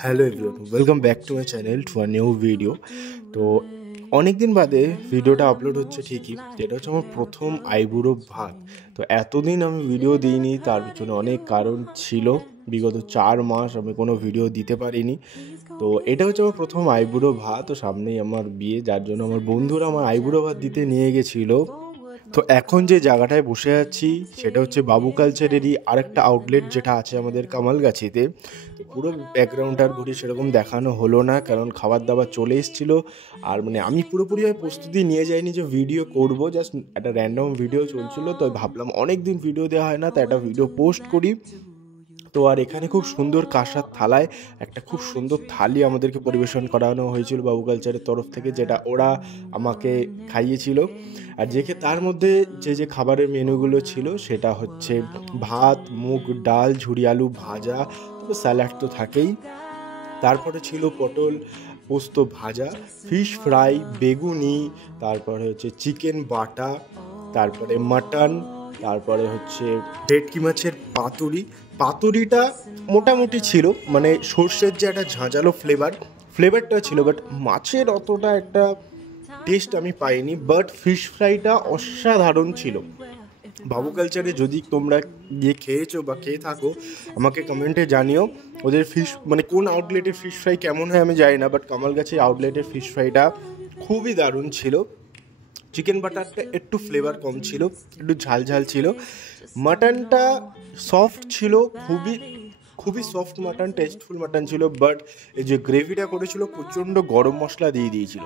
Hello everyone, welcome back to my channel to a new video. তো অনেক দিন বাদে ভিডিওটা আপলোড হচ্ছে ঠিকই, যেটা হচ্ছে আমার প্রথম আইবুড়ো ভাত। তো এতদিন আমি ভিডিও দিইনি, তার পিছনে অনেক কারণ ছিল। বিগত 4 মাস আমি কোনো ভিডিও দিতে পারিনি। তো এটা হচ্ছে আমার প্রথম আইবুড়ো ভাত। তো সামনেই আমার বিয়ে, যার জন্য আমার বন্ধুরা আমার আইবুড়ো ভাত দিতে নিয়ে গেছিলো। তো এখন যে জায়গাটায় বসে আছি সেটা হচ্ছে বাবু কালচারেরই আরেকটা আউটলেট, যেটা আছে আমাদের কামালগাছিতে। তো পুরো ব্যাকগ্রাউন্ড আর ঘুরি সেরকম দেখানো হলো না, কারণ খাবার দাবার চলে এসেছিলো। আর মানে আমি পুরোপুরিভাবে প্রস্তুতি নিয়ে যাইনি যে ভিডিও করব, জাস্ট একটা র্যান্ডম ভিডিও চলছিলো। তো ভাবলাম অনেক দিন ভিডিও দেওয়া হয় না, তো একটা ভিডিও পোস্ট করি। তো আর এখানে খুব সুন্দর কাঁসার থালায় একটা খুব সুন্দর থালি আমাদেরকে পরিবেশন করানো হয়েছিল বাবু কালচারের তরফ থেকে, যেটা ওরা আমাকে খাইয়েছিল। আর তার মধ্যে যে খাবারের মেনুগুলো ছিল সেটা হচ্ছে ভাত, মুগ ডাল, ঝুরি আলু ভাজা, তারপর স্যালাড তো থাকেই। তারপরে ছিল পটল পোস্ত ভাজা, ফিশ ফ্রাই, বেগুনি, তারপরে হচ্ছে চিকেন বাটা, তারপরে মাটন, তারপরে হচ্ছে ভেটকি মাছের পাতুরিটা মোটামুটি ছিল, মানে সর্ষের যে একটা ঝাঁঝালো ফ্লেভারটা ছিল, বাট মাছের অতটা একটা টেস্ট আমি পাইনি। বাট ফিশ ফ্রাইটা অসাধারণ ছিল। বাবু কালচারে যদি তোমরা গিয়ে খেয়েছো বা খেয়ে থাকো, আমাকে কমেন্টে জানিও। ওদের ফিশ মানে কোন আউটলেটের ফিশ ফ্রাই কেমন হয় আমি জানি না, বাট কামালগাছি আউটলেটের ফিশ ফ্রাইটা খুবই দারুণ ছিল। চিকেন বাটারটা একটু ফ্লেভার কম ছিল, একটু ঝাল ঝাল ছিল। মাটনটা সফট ছিল, খুবই খুবই সফট মাটন, টেস্টফুল মাটন ছিল। বাট এই যে গ্রেভিটা করেছিল প্রচণ্ড গরম মশলা দিয়ে দিয়েছিল।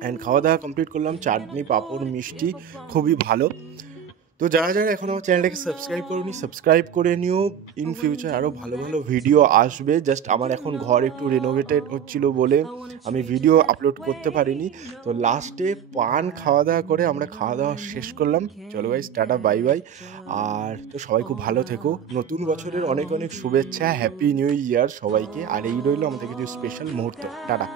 অ্যান্ড খাওয়া দাওয়া কমপ্লিট করলাম, চাটনি পাঁপড় মিষ্টি, খুবই ভালো। তো যারা যারা এখন আমার চ্যানেলটাকে সাবস্ক্রাইব করোনি, সাবস্ক্রাইব করে নিও। ইন ফিউচার আরও ভালো ভালো ভিডিও আসবে। জাস্ট আমার এখন ঘর একটু রেনোভেটেড হচ্ছিল বলে আমি ভিডিও আপলোড করতে পারিনি। তো লাস্টে পান খাওয়া দাওয়া করে আমরা খাওয়া দাওয়া শেষ করলাম। চলো গাইস, টাটা বাই বাই। আর তো সবাই খুব ভালো থেকো, নতুন বছরের অনেক অনেক শুভেচ্ছা, হ্যাপি নিউ ইয়ার সবাইকে। আর এই রইলো আমাদের কিছু স্পেশাল মুহূর্ত। টাটা।